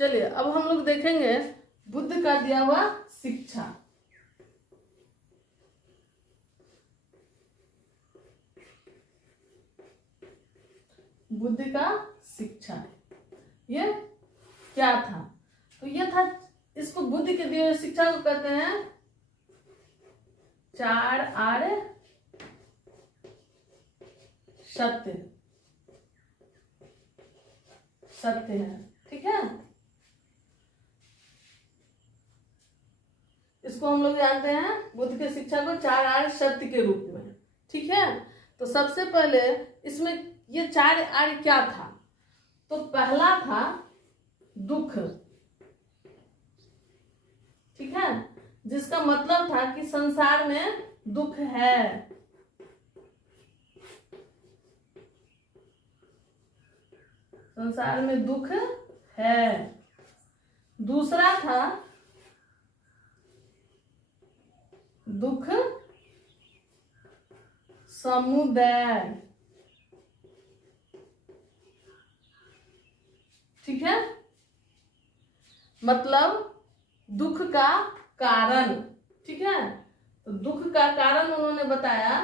चलिए अब हम लोग देखेंगे बुद्ध का दिया हुआ शिक्षा। बुद्ध का शिक्षा ये क्या था? तो ये था, इसको बुद्ध के दिए हुए शिक्षा को कहते हैं 4 आर्य सत्य। सत्य है, ठीक है। इसको हम लोग जानते हैं बुद्ध की शिक्षा को 4 आर्य सत्य के रूप में, ठीक है। तो सबसे पहले इसमें ये 4 आर्य क्या था? तो पहला था दुख, ठीक है, जिसका मतलब था कि संसार में दुख है। संसार में दुख है। दूसरा था दुख समुदाय, ठीक है, मतलब दुख का कारण, ठीक है। तो दुख का कारण उन्होंने बताया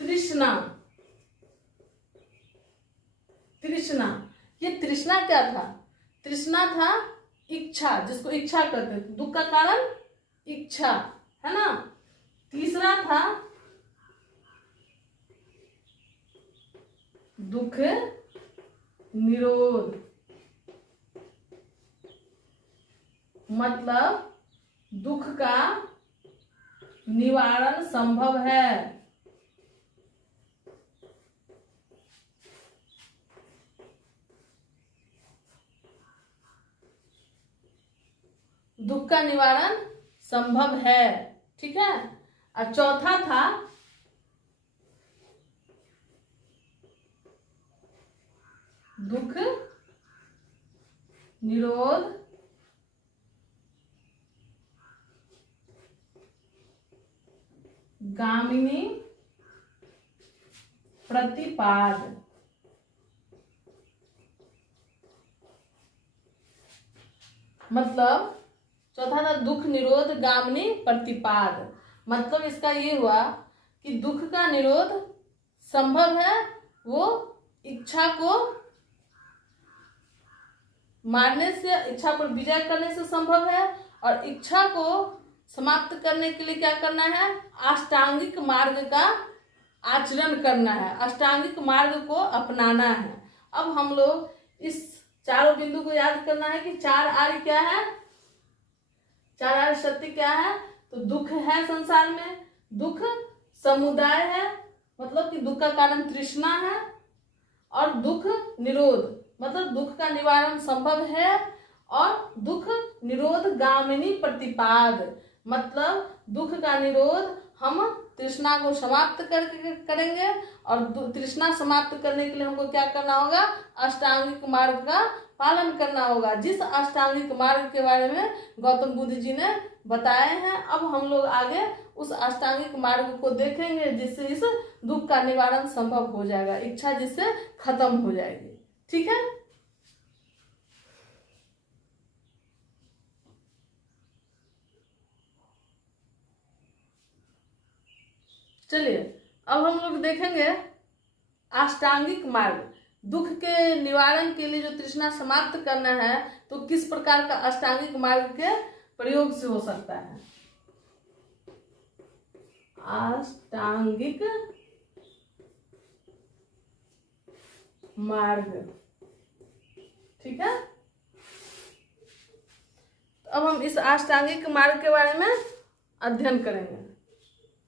तृष्णा। तृष्णा, ये तृष्णा क्या था? तृष्णा था इच्छा, जिसको इच्छा कहते हैं। दुख का कारण इच्छा, है ना। तीसरा था दुख निरोध, मतलब दुख का निवारण संभव है। दुख का निवारण संभव है, ठीक है। और चौथा था दुख निरोध गामिनी प्रतिपाद, मतलब चौथा था दुख निरोध गामिनी प्रतिपाद। मतलब इसका ये हुआ कि दुख का निरोध संभव है, वो इच्छा को मारने से, इच्छा पर विजय करने से संभव है। और इच्छा को समाप्त करने के लिए क्या करना है? अष्टांगिक मार्ग का आचरण करना है, अष्टांगिक मार्ग को अपनाना है। अब हम लोग इस चारों बिंदु को याद करना है कि 4 आर्य क्या है, 4 आर्य सत्य क्या है। तो दुख है संसार में, दुख समुदाय है, मतलब कि दुख का कारण तृष्णा है। और दुख निरोध, मतलब दुख का निवारण संभव है। और दुख निरोध गामिनी प्रतिपाद, मतलब दुख का निरोध हम तृष्णा को समाप्त करके करेंगे। और तृष्णा समाप्त करने के लिए हमको क्या करना होगा? अष्टांगिक मार्ग का पालन करना होगा, जिस अष्टांगिक मार्ग के बारे में गौतम बुद्ध जी ने बताए हैं। अब हम लोग आगे उस अष्टांगिक मार्ग को देखेंगे, जिससे इस दुख का निवारण संभव हो जाएगा, इच्छा जिससे खत्म हो जाएगी, ठीक है। चलिए अब हम लोग देखेंगे अष्टांगिक मार्ग। दुख के निवारण के लिए जो तृष्णा समाप्त करना है, तो किस प्रकार का अष्टांगिक मार्ग के प्रयोग से हो सकता है? अष्टांगिक मार्ग, ठीक है। तो अब हम इस अष्टांगिक मार्ग के बारे में अध्ययन करेंगे।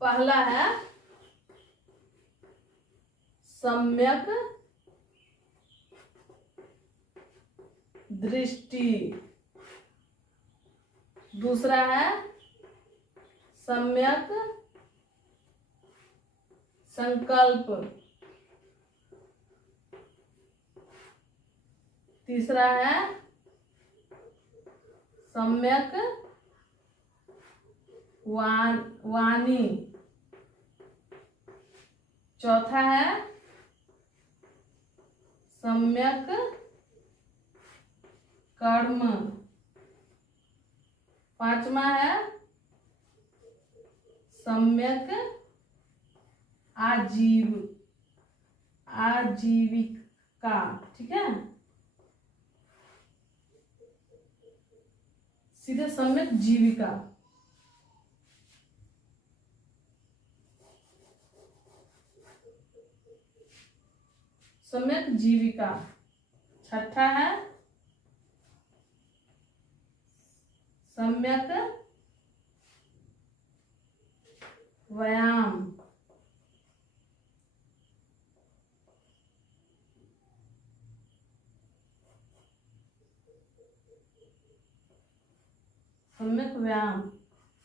पहला है सम्यक दृष्टि, दूसरा है सम्यक संकल्प, तीसरा है सम्यक वाणी, चौथा है सम्यक कर्म। पांचवा है सम्यक आजीविका। ठीक है, सीधे सम्यक जीविका। सम्यक जीविका। छठा है सम्यक व्यायाम। सम्यक व्यायाम।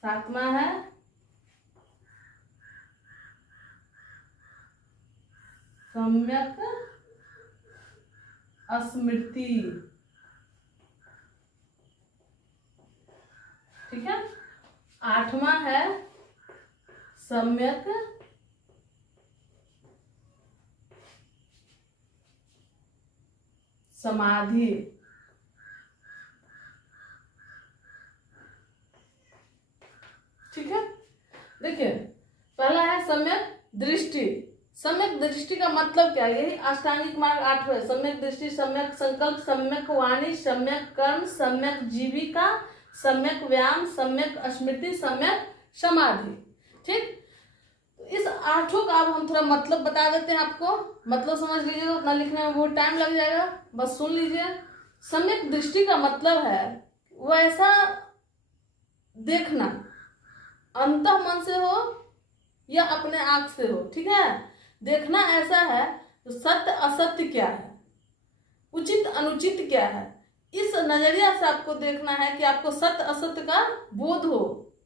सातवां है सम्यक स्मृति। ठीक है, आठवां है सम्यक समाधि। ठीक है, देखिए पहला है सम्यक दृष्टि। सम्यक दृष्टि का मतलब क्या है? यही अष्टांगिक मार्ग 8 है। सम्यक दृष्टि, सम्यक संकल्प, सम्यक वाणी, सम्यक कर्म, सम्यक जीविका, सम्यक व्यायाम, सम्यक स्मृति, सम्यक समाधि। ठीक, तो इस आठों का अब हम थोड़ा मतलब बता देते हैं आपको। मतलब समझ लीजिएगा, उतना लिखने में बहुत टाइम लग जाएगा, बस सुन लीजिए। सम्यक दृष्टि का मतलब है वो ऐसा देखना, अंतः मन से हो या अपने आंख से हो। ठीक है, देखना ऐसा है तो सत्य असत्य क्या है, उचित अनुचित क्या है, इस नजरिया से आपको देखना है कि आपको सत्य असत्य का बोध हो,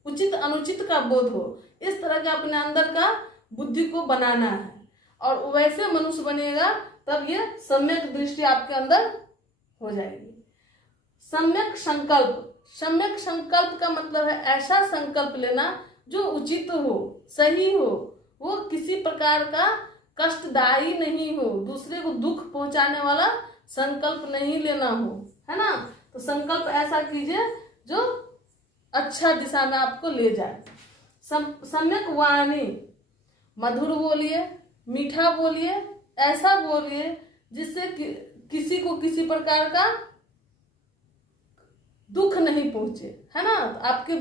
उचित अनुचित का बोध हो। इस तरह के अपने अंदर का बुद्धि को बनाना है और वैसे मनुष्य बनेगा, तब ये सम्यक दृष्टि आपके अंदर हो जाएगी। सम्यक संकल्प। सम्यक संकल्प का मतलब है ऐसा संकल्प लेना जो उचित हो, सही हो, वो किसी प्रकार का कष्टदायी नहीं हो, दूसरे को दुख पहुंचाने वाला संकल्प नहीं लेना हो, है ना। तो संकल्प ऐसा कीजिए जो अच्छा दिशा में आपको ले जाए। सम्यक वाणी, मधुर बोलिए, मीठा बोलिए, ऐसा बोलिए जिससे किसी को किसी प्रकार का दुख नहीं पहुंचे, है ना। तो आपके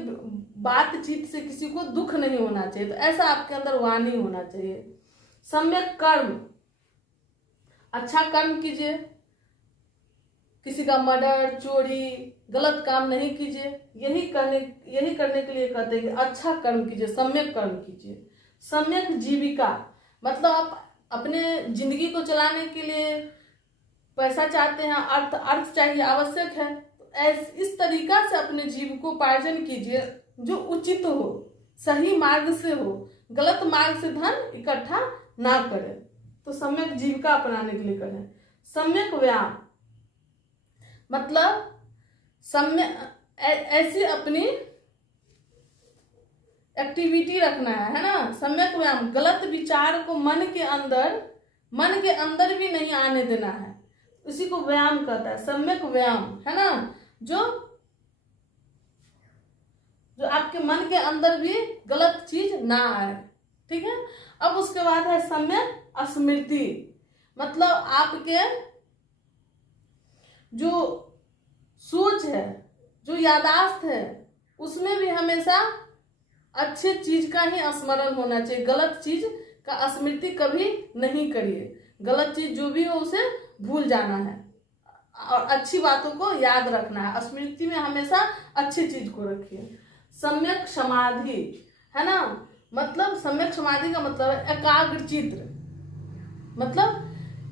बातचीत से किसी को दुख नहीं होना चाहिए, तो ऐसा आपके अंदर वाणी होना चाहिए। सम्यक कर्म, अच्छा कर्म कीजिए, किसी का मर्डर, चोरी, गलत काम नहीं कीजिए। यही करने के लिए कहते हैं कि अच्छा कर्म कीजिए, सम्यक कर्म कीजिए। सम्यक जीविका मतलब आप अपने जिंदगी को चलाने के लिए पैसा चाहते हैं, अर्थ चाहिए, आवश्यक है, इस तरीका से अपने जीविकोपार्जन कीजिए जो उचित हो, सही मार्ग से हो, गलत मार्ग से धन इकट्ठा ना करें। तो सम्यक जीविका अपनाने के लिए करें। सम्यक व्यायाम मतलब ऐसी अपनी एक्टिविटी रखना है ना। सम्यक व्यायाम गलत विचार को मन के अंदर भी नहीं आने देना है, इसी को व्यायाम कहता है। सम्यक व्यायाम है ना, जो आपके मन के अंदर भी गलत चीज ना आए। ठीक है, अब उसके बाद है सम्यक स्मृति मतलब आपके जो सोच है, जो यादाश्त है, उसमें भी हमेशा अच्छे चीज का ही स्मरण होना चाहिए। गलत चीज का स्मृति कभी नहीं करिए, गलत चीज जो भी हो उसे भूल जाना है और अच्छी बातों को याद रखना है। स्मृति में हमेशा अच्छी चीज को रखिए। सम्यक समाधि है ना, मतलब सम्यक समाधि का मतलब है एकाग्र चित्र, मतलब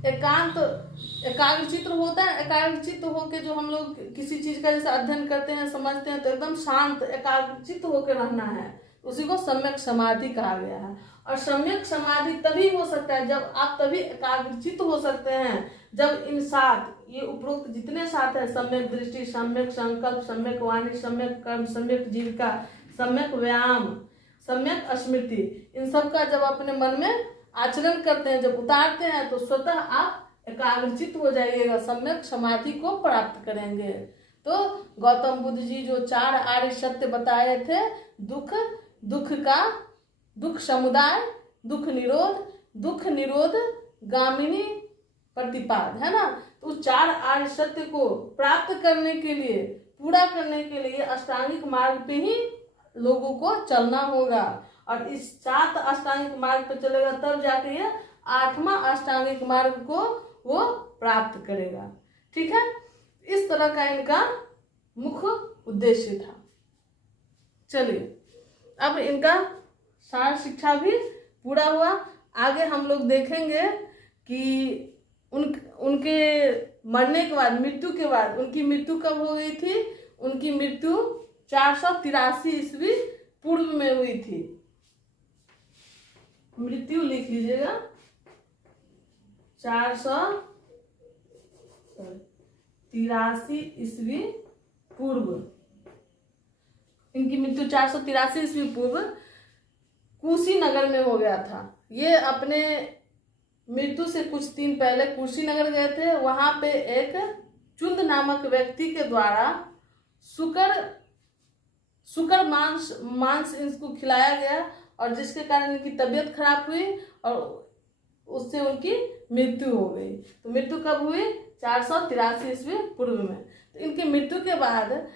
एकाग्र चित्र होता है। एकाग्र चित्त होके जो हम लोग किसी चीज का जैसे अध्ययन करते हैं, समझते हैं, तो एकदम शांत एकाग्र चित्त होकर रहना है, उसी को सम्यक समाधि कहा गया है। और सम्यक समाधि तभी हो सकता है जब आप तभी एकाग्रचित्त हो सकते हैं जब इन 7 ये उपरोक्त जितने 7 है, सम्यक दृष्टि, सम्यक संकल्प, सम्यक वाणी, सम्यक कर्म, सम्यक जीविका, सम्यक व्यायाम, सम्यक स्मृति, इन सब का जब अपने मन में आचरण करते हैं, जब उतारते हैं, तो स्वतः आप एकाग्रचित्त हो जाइएगा, सम्यक समाधि को प्राप्त करेंगे। तो गौतम बुद्ध जी जो 4 आर्य सत्य बताए थे, दुख समुदाय, दुख निरोध गामिनी प्रतिपाद, है ना। तो 4 आर्य सत्य को प्राप्त करने के लिए, पूरा करने के लिए अष्टांगिक मार्ग पे ही लोगों को चलना होगा। और इस 7 अष्टांगिक मार्ग पे चलेगा तब जाके ये 8वां अष्टांगिक मार्ग को वो प्राप्त करेगा। ठीक है, इस तरह का इनका मुख्य उद्देश्य था। चलिए, अब इनका सार शिक्षा भी पूरा हुआ। आगे हम लोग देखेंगे कि उनके मरने के बाद, मृत्यु के बाद, उनकी मृत्यु कब हो गई थी। उनकी मृत्यु 483 ईस्वी पूर्व में हुई थी। मृत्यु लिख लीजिएगा, 483 ईस्वी पूर्व। इनकी मृत्यु 483 ईस्वी पूर्व कुशीनगर में हो गया था। ये अपने मृत्यु से कुछ दिन पहले कुशीनगर गए थे। वहां पे एक चुंद नामक व्यक्ति के द्वारा सुकर मांस इनको खिलाया गया, और जिसके कारण इनकी तबीयत खराब हुई और उससे उनकी मृत्यु हो गई। तो मृत्यु कब हुई, 483 ईस्वी पूर्व में। तो इनकी मृत्यु के बाद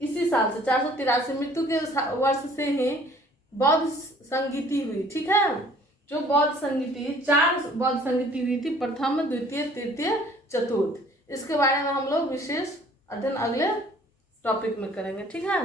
इसी साल से 483 मृत्यु के वर्ष से ही बौद्ध संगीति हुई। ठीक है, जो बौद्ध संगीति, 4 बौद्ध संगीति हुई थी, प्रथम, द्वितीय, तृतीय, चतुर्थ। इसके बारे में हम लोग विशेष अध्ययन अगले टॉपिक में करेंगे। ठीक है।